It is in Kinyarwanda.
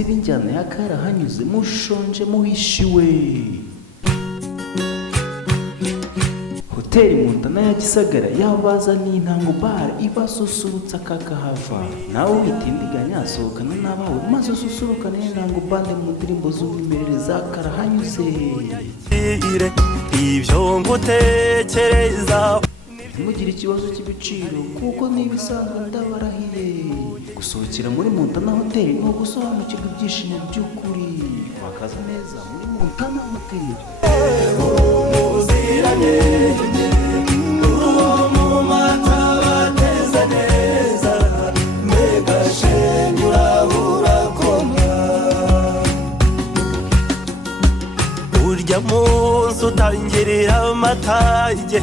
abakunzi b'injyana ya karahanyuze mushonje muhishiwe. Hoteli Montana ya Gisagara yabazaniye intango bar ibasusurutsa kakahava. Nawe witindiganya sohokana n'abawe maze ususurukane n'intango bande mu ndirimbo z'umwimerere za karahanyuze. Ibyo ngutekereza ntimugire ikibazo cy'ibiciro kuko n'ibisanzwe ndabarahiye. Gusohokera muri Montana Hotel ni ugusobanukirwa ibyishimo by'ukuri. Wakaza neza muri Montana Hotel. Urya munsi utangirira amatage